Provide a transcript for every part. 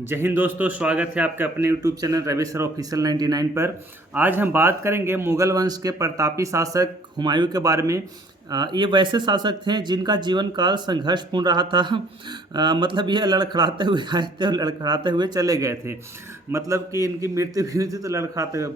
जय हिंद दोस्तों, स्वागत है आपके अपने YouTube channel Ravi sir official 99 पर। आज हम बात करेंगे मुगल वंश के प्रतापी शासक हुमायूं के बारे में। ये वैसे शासक थे जिनका जीवन काल संघर्षपूर्ण रहा था। मतलब ये लड़खड़ाते हुए आए थे और लड़खड़ाते हुए चले गए थे। मतलब कि इनकी मृत्यु भी हुई थी तो लड़खड़ाते हुए।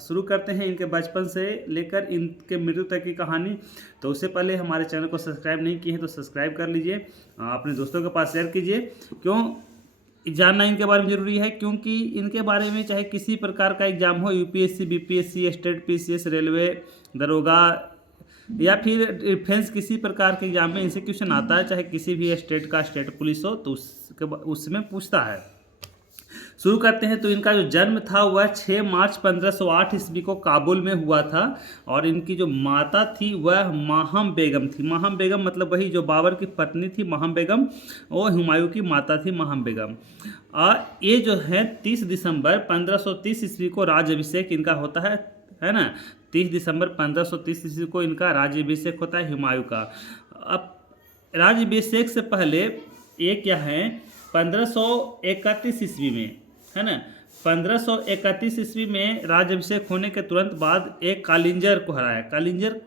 शुरू करते हैं इनके बचपन से लेकर इनके मृत्यु तक की कहानी। तो उससे पहले हमारे चैनल को सब्सक्राइब नहीं किए हैं तो सब्सक्राइब कर लीजिए, अपने दोस्तों के पास शेयर कीजिए। क्यों जानना इनके बारे में ज़रूरी है? क्योंकि इनके बारे में चाहे किसी प्रकार का एग्जाम हो, UPSC, BPSC, state PCS, railway, दरोगा या फिर डिफेंस, किसी प्रकार के एग्जाम में इनसे क्वेश्चन आता है, चाहे किसी भी स्टेट का स्टेट पुलिस हो तो उसमें पूछता है। शुरू करते हैं। तो इनका जो जन्म था वह 6 मार्च 1508 ईस्वी को काबुल में हुआ था और इनकी जो माता थी वह माहम बेगम थी। माहम बेगम मतलब वही जो बाबर की पत्नी थी माहम बेगम, वो हुमायूं की माता थी माहम बेगम। और ये जो है 30 दिसंबर 1530 ईस्वी को राज्याभिषेक इनका होता है ना। 30 दिसंबर 1530 ईस्वी को इनका राज्याभिषेक होता है हुमायूं का। अब राज्याभिषेक से पहले ये क्या है, 1531 ईस्वी में, है ना, 1531 ईस्वी में राज्याभिषेक होने के तुरंत बाद एक कालिंजर को हराया। कालिंजर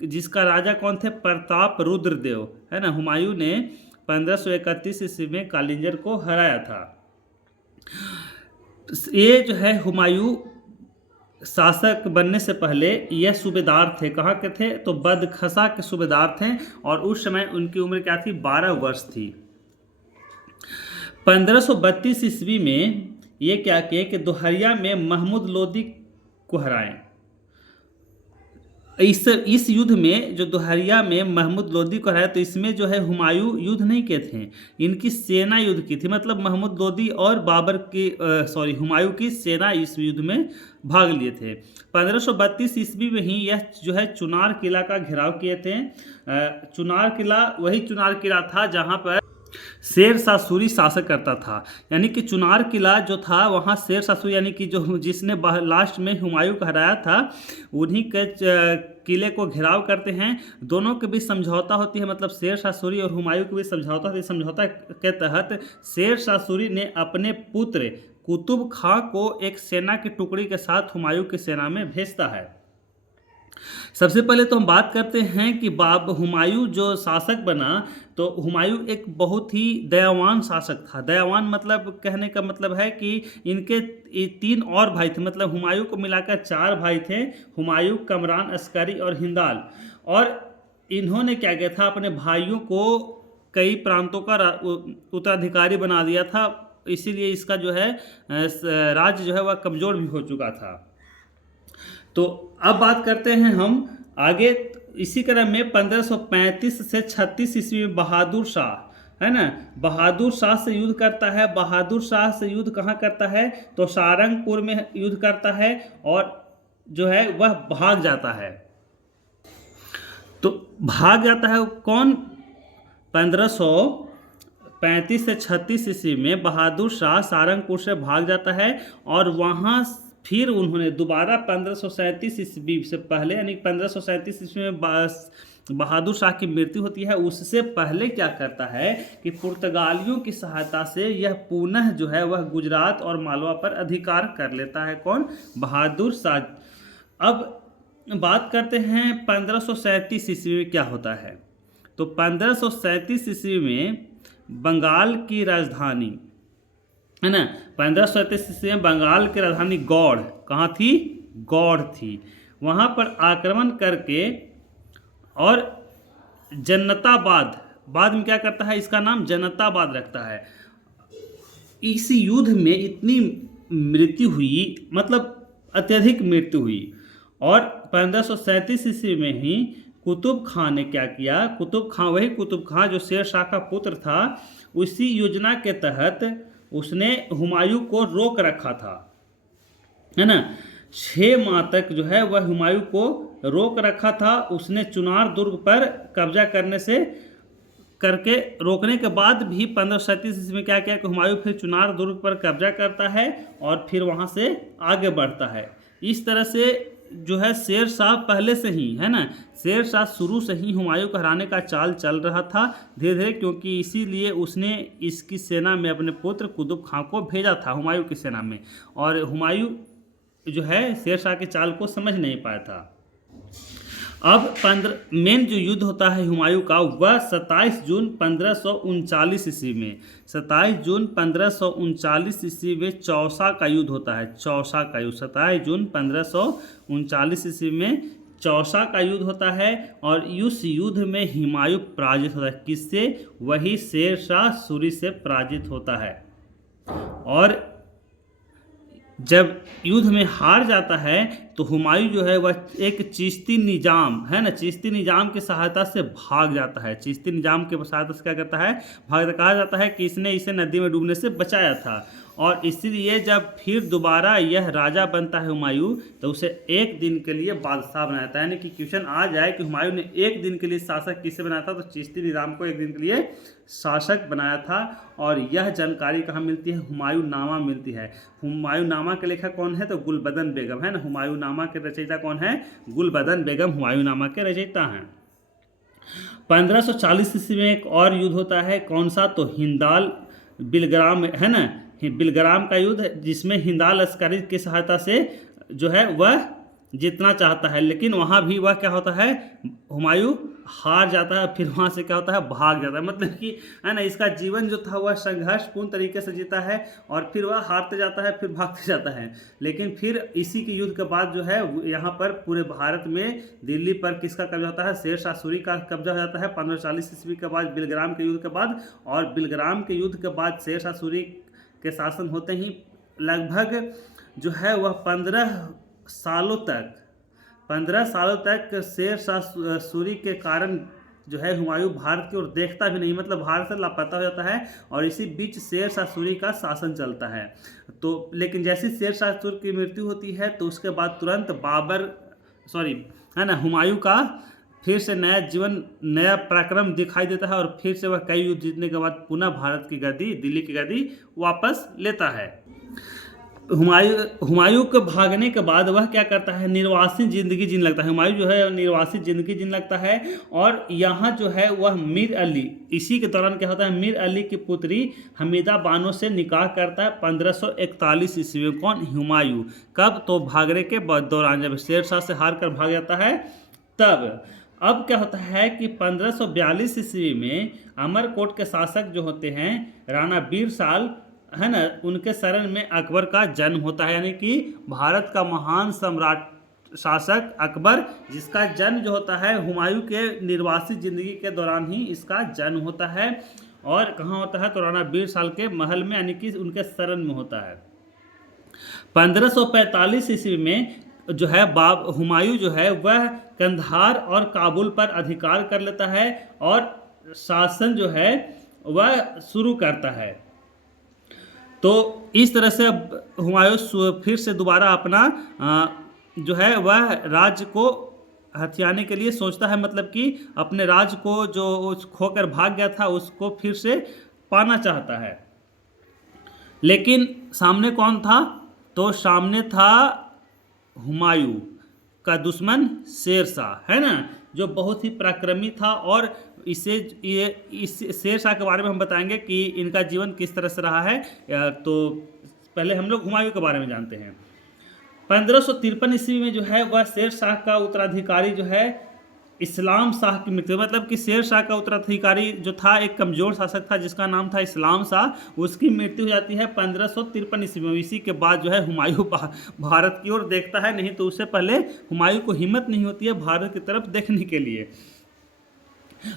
जिसका राजा कौन थे? प्रताप रुद्रदेव, है ना। हुमायूं ने 1531 ईस्वी में कालिंजर को हराया था। ये जो है हुमायूं शासक बनने से पहले यह सूबेदार थे। कहाँ के थे? तो बदखसा के सूबेदार थे और उस समय उनकी उम्र क्या थी? 12 वर्ष थी। 1532 ईस्वी में ये क्या किए कि दोहरिया में महमूद लोदी को हराए। इस युद्ध में जो दोहरिया में महमूद लोदी को हराया, तो इसमें जो है हुमायूं युद्ध नहीं किए थे, इनकी सेना युद्ध की थी। मतलब महमूद लोदी और बाबर की हुमायूं की सेना इस युद्ध में भाग लिए थे। 1532 ईस्वी में ही यह जो है चुनार किला का घेराव किए थे। चुनार किला वही चुनार किला था जहाँ पर शेर शाह सूरी शासक करता था। यानी कि चुनार किला जो था वहाँ शेर शाह सूरी, यानी कि जो जिसने लास्ट में हुमायूं को हराया था, उन्हीं के किले को घेराव करते हैं। दोनों के बीच समझौता होती है, मतलब शेर शाह सूरी और हुमायूं के बीच समझौता होती है। समझौता के तहत शेर शाह सूरी ने अपने पुत्र कुतुब खां को एक सेना की टुकड़ी के साथ हुमायूं की सेना में भेजता है। सबसे पहले तो हम बात करते हैं कि हुमायूं जो शासक बना, तो हुमायूं एक बहुत ही दयावान शासक था। दयावान मतलब कहने का मतलब है कि इनके 3 और भाई थे। मतलब हुमायूं को मिलाकर 4 भाई थे, हुमायूं, कमरान, अस्करी और हिंदाल। और इन्होंने क्या किया था, अपने भाइयों को कई प्रांतों का उत्तराधिकारी बना दिया था। इसीलिए इसका जो है राज्य जो है वह कमज़ोर भी हो चुका था। तो अब बात करते हैं हम आगे। इसी क्रम में 1535 से 36 ईस्वी में बहादुर शाह, है ना, बहादुर शाह से युद्ध करता है। बहादुर शाह से युद्ध कहाँ करता है? तो सारंगपुर में युद्ध करता है और जो है वह भाग जाता है। तो भाग जाता है कौन? 1535 से 36 ईस्वी में बहादुर शाह सारंगपुर से भाग जाता है और वहाँ फिर उन्होंने दोबारा 1537 ईस्वी से पहले, यानी 1537 ईस्वी में बहादुर शाह की मृत्यु होती है। उससे पहले क्या करता है कि पुर्तगालियों की सहायता से यह पुनः जो है वह गुजरात और मालवा पर अधिकार कर लेता है। कौन? बहादुर शाह। अब बात करते हैं 1537 ईस्वी में क्या होता है। तो 1537 ईस्वी में बंगाल की राजधानी, है ना, 1537 ईस्वी में बंगाल की राजधानी गौड़, कहाँ थी? गौड़ थी। वहाँ पर आक्रमण करके और जनताबाद, बाद में क्या करता है, इसका नाम जनताबाद रखता है। इस युद्ध में इतनी मृत्यु हुई, मतलब अत्यधिक मृत्यु हुई। और 1537 ईस्वी में ही कुतुब खां ने क्या किया? कुतुब खां, वही कुतुब खां जो शेर शाह का पुत्र था, उसी योजना के तहत उसने हुमायूं को रोक रखा था, है ना। 6 माह तक जो है वह हुमायूं को रोक रखा था। उसने चुनार दुर्ग पर कब्जा करके रोकने के बाद भी 1537 ईस्वी में क्या किया कि हुमायूं फिर चुनार दुर्ग पर कब्जा करता है और फिर वहां से आगे बढ़ता है। इस तरह से जो है शेर शाह पहले से ही, है ना, शेर शाह शुरू से ही हुमायूं को हराने का चाल चल रहा था धीरे धीरे, क्योंकि इसीलिए उसने इसकी सेना में अपने पुत्र कुतुब खां को भेजा था हुमायूं की सेना में, और हुमायूं जो है शेर शाह की चाल को समझ नहीं पाया था। अब मेन जो युद्ध होता है हुमायूं का वह 27 जून 1539 ईस्वी में, 27 जून 1539 ईस्वी में चौसा का युद्ध होता है। चौसा का युद्ध 27 जून 1539 ईस्वी में चौसा का युद्ध होता है, और इस युद्ध में हुमायूं पराजित होता है। किससे? वही शेर शाह सूरी से पराजित होता है। और जब युद्ध में हार जाता है तो हुमायूं जो है वह एक चिश्ती निजाम, है ना, चिश्ती निजाम की सहायता से भाग जाता है। चिश्ती निजाम के सहायता से क्या करता है? भाग। कहा जाता है कि इसने इसे नदी में डूबने से बचाया था, और इसीलिए जब फिर दोबारा यह राजा बनता है हुमायूं, तो उसे एक दिन के लिए बादशाह बनाया था। यानी कि क्वेश्चन आ जाए कि हुमायूं ने एक दिन के लिए शासक किसे बनाया था, तो चिश्ती निजाम को एक दिन के लिए शासक बनाया था। और यह जानकारी कहाँ मिलती है? हुमायूं नामा मिलती है। हुमायूं नामा के लेखक कौन है? तो गुलबदन बेगम, है ना। हुमायूं नामा के रचयिता कौन है? गुलबदन बेगम हुमायूं नामा के रचयिता हैं। 1540 ईस्वी में एक और युद्ध होता है, कौन सा? तो हिंदाल बिलग्राम, है ना, बिलग्राम का युद्ध, जिसमें हिंदाल अस्करी की सहायता से जो है वह जीतना चाहता है, लेकिन वहाँ भी वह क्या होता है? हुमायूं हार जाता है, फिर वहाँ से क्या होता है? भाग जाता है। मतलब कि, है ना, इसका जीवन जो था वह संघर्षपूर्ण तरीके से जीता है, और फिर वह हारते जाता है, फिर भागते जाता है। लेकिन फिर इसी के युद्ध के बाद जो है यहाँ पर पूरे भारत में दिल्ली पर किसका कब्जा होता है? शेर शाह सूरी का कब्जा हो जाता है 1540 ईस्वी के बाद, बिलग्राम के युद्ध के बाद। और बिलग्राम के युद्ध के बाद शेर शाह सूरी के शासन होते ही लगभग जो है वह 15 सालों तक शेर शाह सूरी के कारण जो है हुमायूं भारत की ओर देखता भी नहीं, मतलब भारत से लापता हो जाता है, और इसी बीच शेर शाह सूरी का शासन चलता है। तो लेकिन जैसे शेर शाह सूरी की मृत्यु होती है, तो उसके बाद तुरंत है ना, हुमायूं का फिर से नया जीवन, नया पराक्रम दिखाई देता है, और फिर से वह कई युद्ध जीतने के बाद पुनः भारत की गद्दी, दिल्ली की गद्दी वापस लेता है। हुमायूं के भागने के बाद वह क्या करता है? निर्वासित जिंदगी जीने लगता है। हुमायूं जो है निर्वासित जिंदगी जीने लगता है, और यहाँ जो है वह मीर अली, इसी के दौरान क्या होता है? मीर अली की पुत्री हमीदा बानो से निकाह करता है 1541 ईस्वी में। कौन? हुमायूं। कब? तो भागने के दौरान, जब शेर शाह से हार कर भाग जाता है तब। अब क्या होता है कि 1542 ईस्वी में अमरकोट के शासक जो होते हैं राणा बीरसाल, है ना, उनके शरण में अकबर का जन्म होता है। यानी कि भारत का महान सम्राट शासक अकबर, जिसका जन्म जो होता है हुमायूं के निर्वासित जिंदगी के दौरान ही इसका जन्म होता है। और कहाँ होता है? तो राणा बीरसाल के महल में, यानी कि उनके शरण में होता है। 1545 ईस्वी में जो है हुमायूं जो है वह कंधार और काबुल पर अधिकार कर लेता है, और शासन जो है वह शुरू करता है। तो इस तरह से हुमायूं फिर से दोबारा अपना जो है वह राज्य को हथियाने के लिए सोचता है, मतलब कि अपने राज्य को जो खोकर भाग गया था उसको फिर से पाना चाहता है। लेकिन सामने कौन था? तो सामने था हुमायूं का दुश्मन शेर शाह, है ना, जो बहुत ही पराक्रमी था। और इस शेर शाह के बारे में हम बताएंगे कि इनका जीवन किस तरह से रहा है। तो पहले हम लोग हुमायूं के बारे में जानते हैं। 1553 ईस्वी में जो है वह शेर शाह का उत्तराधिकारी जो है इस्लाम शाह की मृत्यु, मतलब कि शेर शाह का उत्तराधिकारी जो था एक कमजोर शासक था जिसका नाम था इस्लाम शाह, उसकी मृत्यु हो जाती है 1553 ईस्वी में। इसी के बाद जो है हुमायूं भारत की ओर देखता है, नहीं तो उससे पहले हुमायूं को हिम्मत नहीं होती है भारत की तरफ देखने के लिए।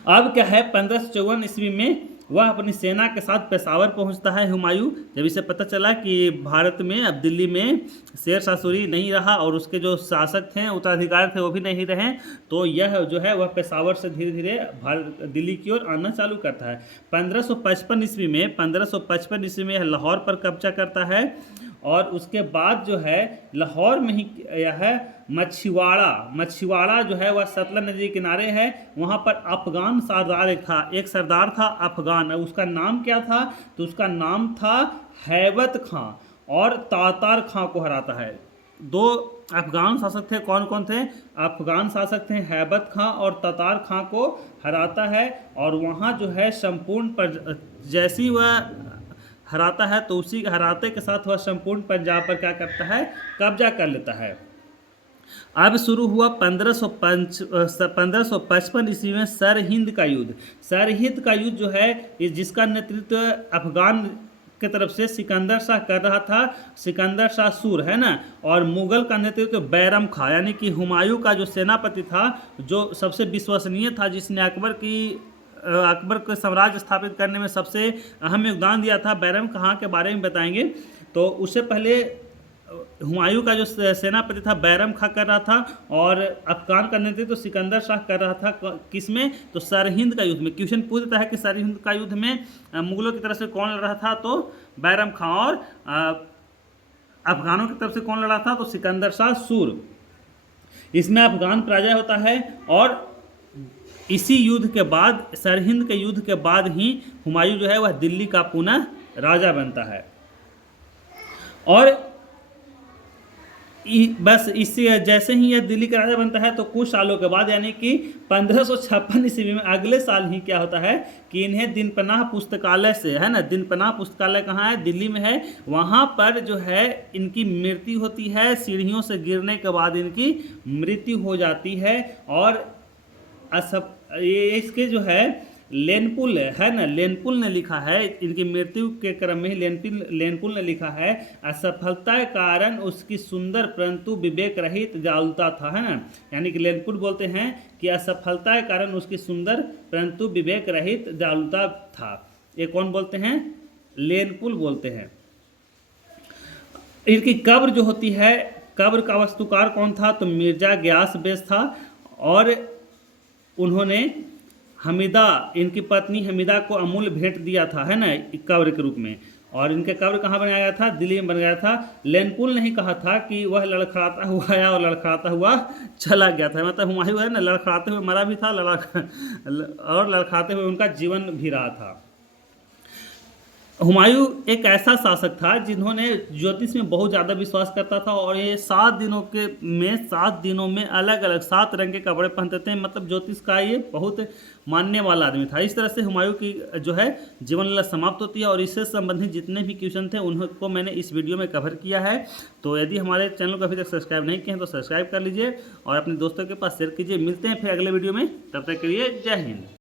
अब क्या है, 1554 ईस्वी में वह अपनी सेना के साथ पेशावर पहुंचता है हुमायूं। जब इसे पता चला कि भारत में, अब दिल्ली में शेर शाह सूरी नहीं रहा और उसके जो शासक थे, उत्तराधिकारी थे, वो भी नहीं रहे, तो यह जो है वह पेशावर से धीरे धीरे दिल्ली की ओर आना चालू करता है। 1555 ईस्वी में यह लाहौर पर कब्जा करता है, और उसके बाद जो है लाहौर में ही यह मछीवाड़ा जो है वह सतलज नदी के किनारे है। वहाँ पर अफगान सरदार एक सरदार था अफगान, उसका नाम क्या था? तो उसका नाम था हैबत खां, और तातार खां को हराता है। दो अफगान शासक थे, कौन कौन थे? अफगान शासक थे हैबत खां और ततार खां को हराता है, और वहाँ जो है संपूर्ण पर जैसी वह हराता है तो उसी हराते के साथ वह संपूर्ण पंजाब पर क्या करता है? कब्जा कर लेता है। अब शुरू हुआ 1555 ईस्वी में सरहिंद का युद्ध। सरहिंद का युद्ध जो है जिसका नेतृत्व अफगान के तरफ से सिकंदर शाह कर रहा था, सिकंदर शाह सूर है ना, और मुगल का नेतृत्व बैरम खां यानी कि हुमायूं का जो सेनापति था, जो सबसे विश्वसनीय था, जिसने अकबर को साम्राज्य स्थापित करने में सबसे अहम योगदान दिया था, बैरम खां के बारे में बताएंगे। तो उससे पहले हुमायूं का जो सेनापति था बैरम खां कर रहा था, और अफगान का नेतृत्व तो सिकंदर शाह कर रहा था। किसमें? तो सरहिंद का युद्ध में। क्वेश्चन पूछता है कि सरहिंद का युद्ध में मुगलों की तरफ से कौन लड़ रहा था? तो बैरम खां। और अफगानों की तरफ से कौन लड़ा था? तो सिकंदर शाह सूर। इसमें अफगान पराजय होता है, और इसी युद्ध के बाद, सरहिंद के युद्ध के बाद ही हुमायूं जो है वह दिल्ली का पुनः राजा बनता है। और बस इससे जैसे ही यह दिल्ली का राजा बनता है तो कुछ सालों के बाद यानी कि 1556 ईस्वी में, अगले साल ही क्या होता है कि इन्हें दीनपनाह पुस्तकालय से, है ना, दीनपनाह पुस्तकालय कहाँ है? दिल्ली में है। वहाँ पर जो है इनकी मृत्यु होती है, सीढ़ियों से गिरने के बाद इनकी मृत्यु हो जाती है। और ये इसके जो है लेनपुल है ना, लेनपुल ने लिखा है, इनकी मृत्यु के क्रम में ही लेनपुल ने लिखा है, असफलता के कारण उसकी सुंदर परंतु विवेक रहित जालता था, है ना। यानी कि लेनपुल बोलते हैं कि असफलता के कारण उसकी सुंदर परंतु विवेक रहित जालता था। ये कौन बोलते हैं? लेनपुल बोलते हैं। इनकी कब्र जो होती है, कब्र का वास्तुकार कौन था? तो मिर्जा गयास बेग था, और उन्होंने हमीदा, इनकी पत्नी हमीदा को अमूल्य भेंट दिया था, है ना, कब्र के रूप में। और इनके कब्र कहाँ बनाया गया था? दिल्ली में बनाया था। लेनपुल ने ही कहा था कि वह लड़खड़ाता हुआ आया और लड़खड़ाता हुआ चला गया था। मतलब हुमायूं है ना, लड़खड़ाते हुए मरा भी था, और लड़खड़ाते हुए उनका जीवन भी रहा था। हुमायूं एक ऐसा शासक था जिन्होंने ज्योतिष में बहुत ज़्यादा विश्वास करता था, और ये 7 दिनों में अलग अलग 7 रंग के कपड़े पहनते थे। मतलब ज्योतिष का ये बहुत मानने वाला आदमी था। इस तरह से हुमायूं की जो है जीवन लीला समाप्त होती है, और इससे संबंधित जितने भी क्वेश्चन थे उनको मैंने इस वीडियो में कवर किया है। तो यदि हमारे चैनल को अभी तक सब्सक्राइब नहीं किए हैं तो सब्सक्राइब कर लीजिए और अपने दोस्तों के पास शेयर कीजिए। मिलते हैं फिर अगले वीडियो में, तब तक के लिए जय हिंद।